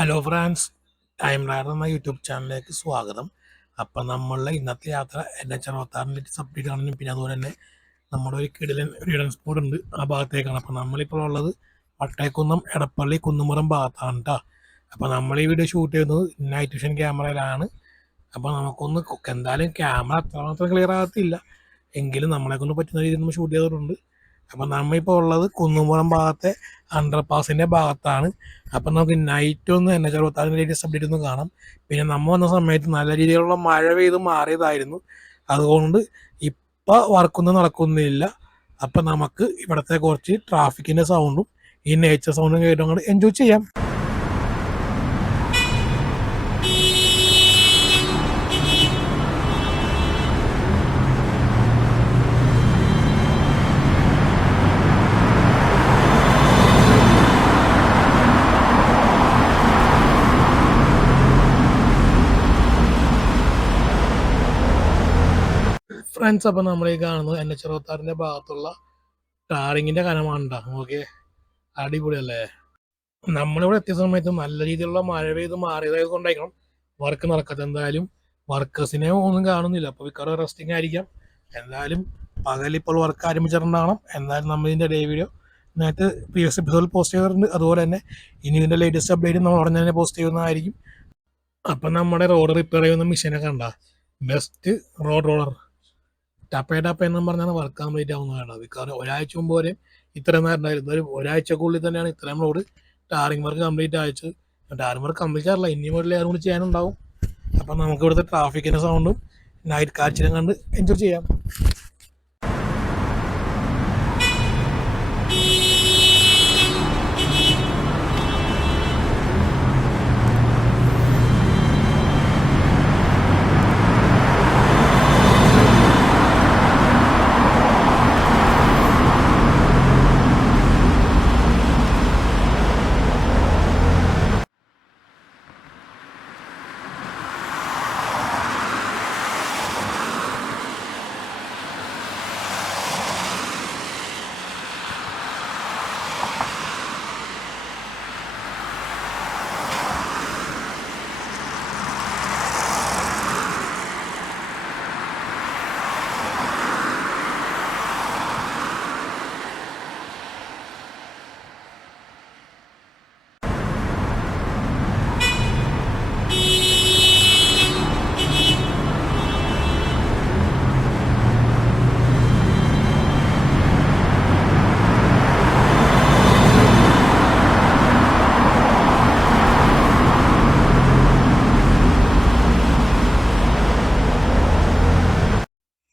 Hello France, time rider എന്ന YouTube ചാനലിലേക്ക് സ്വാഗതം. അപ്പം നമ്മളുടെ ഇന്നത്തെ യാത്ര NH 66 സബ്മിറ്റ് കാണുന്നു. പിന്നെ അതുപോലെ തന്നെ നമ്മുടെ ഒരു ഇടൻ സ്പോട്ട് ഉണ്ട്, ആ ഭാഗത്തേക്കാണ്. അപ്പം നമ്മളിപ്പോൾ ഉള്ളത് വട്ടേക്കുന്നം, എടപ്പള്ളി, കുന്നുമുറം ഭാഗത്താണ് കേട്ടോ. അപ്പം നമ്മൾ ഈ വീഡിയോ ഷൂട്ട് ചെയ്യുന്നത് നൈറ്റ് വിഷൻ ക്യാമറയിലാണ്. അപ്പം നമുക്കൊന്ന് എന്തായാലും ക്യാമറ അത്രമാത്രം ക്ലിയർ ആകത്തില്ല, എങ്കിലും നമ്മളെ കൊണ്ട് പറ്റുന്ന രീതിയിൽ നമ്മൾ ഷൂട്ട് ചെയ്തിട്ടുണ്ട്. അപ്പം നമ്മളിപ്പോൾ ഉള്ളത് കുന്നുംപുറം ഭാഗത്തെ അണ്ടർപാസിൻ്റെ ഭാഗത്താണ്. അപ്പം നമുക്ക് നൈറ്റ് ഒന്ന് NH 66 ലേറ്റസ്റ്റ് അപ്ഡേറ്റ് ഒന്ന് കാണാം. പിന്നെ നമ്മൾ വന്ന സമയത്ത് നല്ല രീതിയിലുള്ള മഴ പെയ്ത് മാറിയതായിരുന്നു, അതുകൊണ്ട് ഇപ്പം വർക്കൊന്നും നടക്കുന്നില്ല. അപ്പം നമുക്ക് ഇവിടുത്തെ കുറച്ച് ട്രാഫിക്കിൻ്റെ സൗണ്ടും ഈ നേച്ചർ സൗണ്ടും കേട്ടുകൊണ്ട് എൻജോയ് ചെയ്യാം. ഫ്രണ്ട്സ്, അപ്പം നമ്മൾ ഈ കാണുന്നത് NH 66 ഭാഗത്തുള്ള ടാറിങ്ങിൻ്റെ കനമാണ് ട്ടോ. ഓക്കെ, അടിപൊളിയല്ലേ. നമ്മളിവിടെ എത്തിയ സമയത്ത് നല്ല രീതിയിലുള്ള മഴ പെയ്ത് മാറിയതായത് കൊണ്ടായിരിക്കണം വർക്ക് നടക്കാത്ത. എന്തായാലും വർക്കേഴ്സിനെ ഒന്നും കാണുന്നില്ല, അപ്പോൾ മിക്കവാറും റെസ്റ്റിംഗ് ആയിരിക്കാം. എന്തായാലും പകലിപ്പോൾ വർക്ക് ആരംഭിച്ചിട്ടുണ്ടാകണം. എന്തായാലും നമ്മൾ ഇതിൻ്റെ ഡേ വീഡിയോ നേരത്തെ പ്രീവിയസ് എപ്പിസോഡിൽ പോസ്റ്റ് ചെയ്തിട്ടുണ്ട്. അതുപോലെ തന്നെ ഇനി ഇതിൻ്റെ ലേറ്റസ്റ്റ് അപ്ഡേറ്റ് നമ്മൾ ഉടനെ തന്നെ പോസ്റ്റ് ചെയ്യുന്നതായിരിക്കും. അപ്പം നമ്മുടെ റോഡ് റിപ്പയർ ചെയ്യുന്ന മെഷീനൊക്കെ കണ്ട ബെസ്റ്റ് റോഡ് റോളർ ടപ്പ എന്നും പറഞ്ഞാണ് വർക്ക് കംപ്ലീറ്റ് ആവുന്നതാണ്. കാരണം ഒരാഴ്ച മുമ്പ് വരെ ഇത്രയും നേരം ഉണ്ടായിരുന്നു. ഒരാഴ്ചക്കുള്ളിൽ തന്നെയാണ് ഇത്രയും റോഡ് ടാറിംഗ് വർക്ക് കംപ്ലീറ്റ് അയച്ചു. ടാറിംഗ് വർക്ക് കംപ്ലീറ്റ് ആറില്ല, ഇനി മുതൽ അതും കൂടി ചെയ്യാനുണ്ടാവും. അപ്പം നമുക്ക് ഇവിടുത്തെ ട്രാഫിക്കിൻ്റെ സൗണ്ടും നൈറ്റ് കാഴ്ചയും കണ്ട് എൻജോയ് ചെയ്യാം.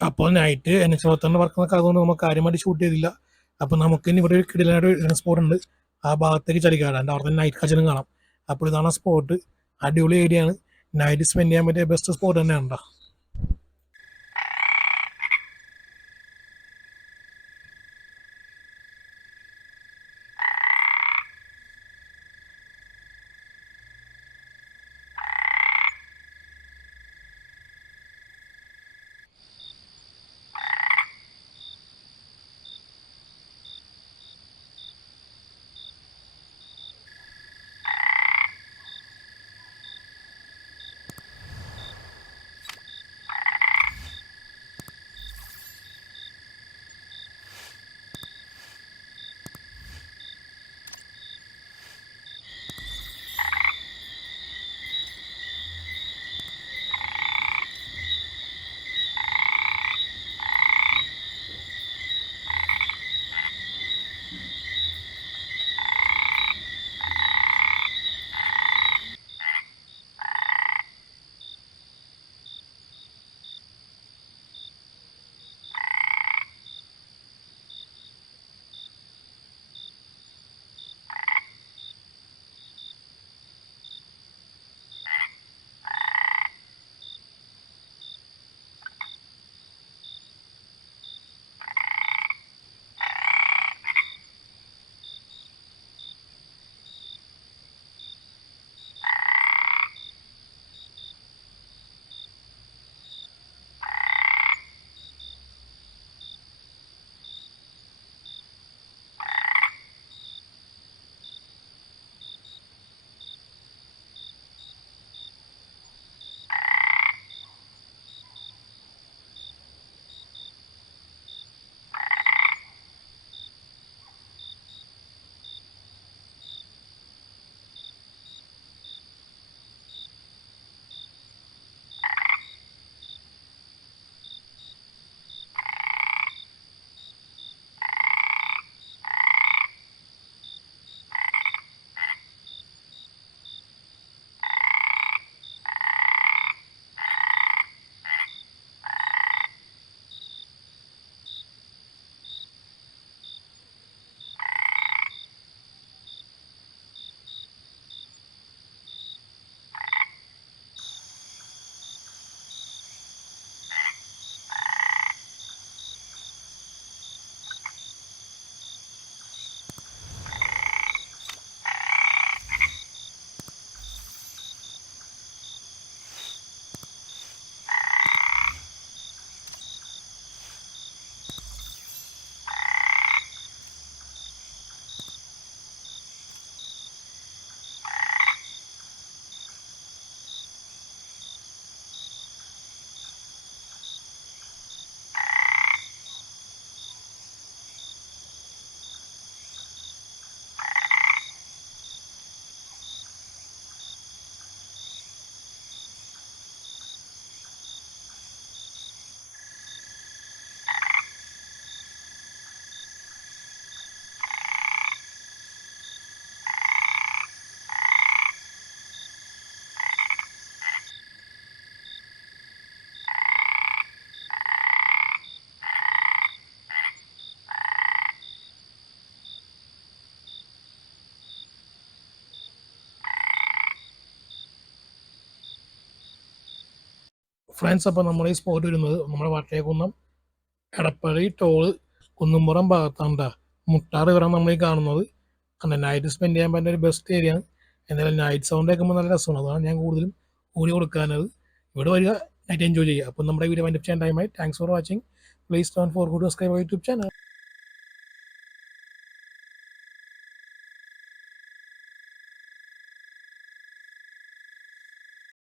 അപ്പോൾ നൈറ്റ് NH 66 വർക്ക് എന്നൊക്കെ അതുകൊണ്ട് നമുക്ക് കാര്യമായിട്ട് ഷൂട്ട് ചെയ്തില്ല. അപ്പോൾ നമുക്ക് ഇനി ഇവിടെ ഒരു കിടിലനായിട്ട് സ്പോട്ട് ഉണ്ട്, ആ ഭാഗത്തേക്ക് ചലിക്കാറ് എൻ്റെ അവിടെ തന്നെ നൈറ്റ് കാഴ്ചയും കാണാം. അപ്പോൾ ഇതാണ് ആ സ്പോട്ട്, അടിപൊളി ഏരിയ ആണ്. നൈറ്റ് സ്പെൻഡ് ചെയ്യാൻ പറ്റിയ ബെസ്റ്റ് സ്പോട്ട് തന്നെയാണ്. ഫ്രണ്ട്സ്, അപ്പോൾ നമ്മൾ ഈ സ്പോട്ട് വരുന്നത് നമ്മുടെ വട്ടയക്കുന്നം എടപ്പള്ളി ടോള് കുന്നുംപുറം ഭാഗത്താണ്. മുട്ടാർ റിവറാണ് നമ്മൾ ഈ കാണുന്നത്. കാരണം നൈറ്റ് സ്പെൻഡ് ചെയ്യാൻ പറ്റുന്ന ഒരു ബെസ്റ്റ് ഏരിയ ആണ്. എന്തായാലും നൈറ്റ് സൗണ്ട് കേൾക്കുമ്പോൾ നല്ല രസമാണ്. അതാണ് ഞാൻ കൂടുതലും ഊരി കൊടുക്കാനത്. ഇവിടെ വരിക, നൈറ്റ് എൻജോയ് ചെയ്യുക. അപ്പോൾ നമ്മുടെ വീഡിയോ വൈൻഡപ്പ് ചെയ്യാൻ ടൈമായി. Thanks for watching. Please don't forget to subscribe YouTube channel.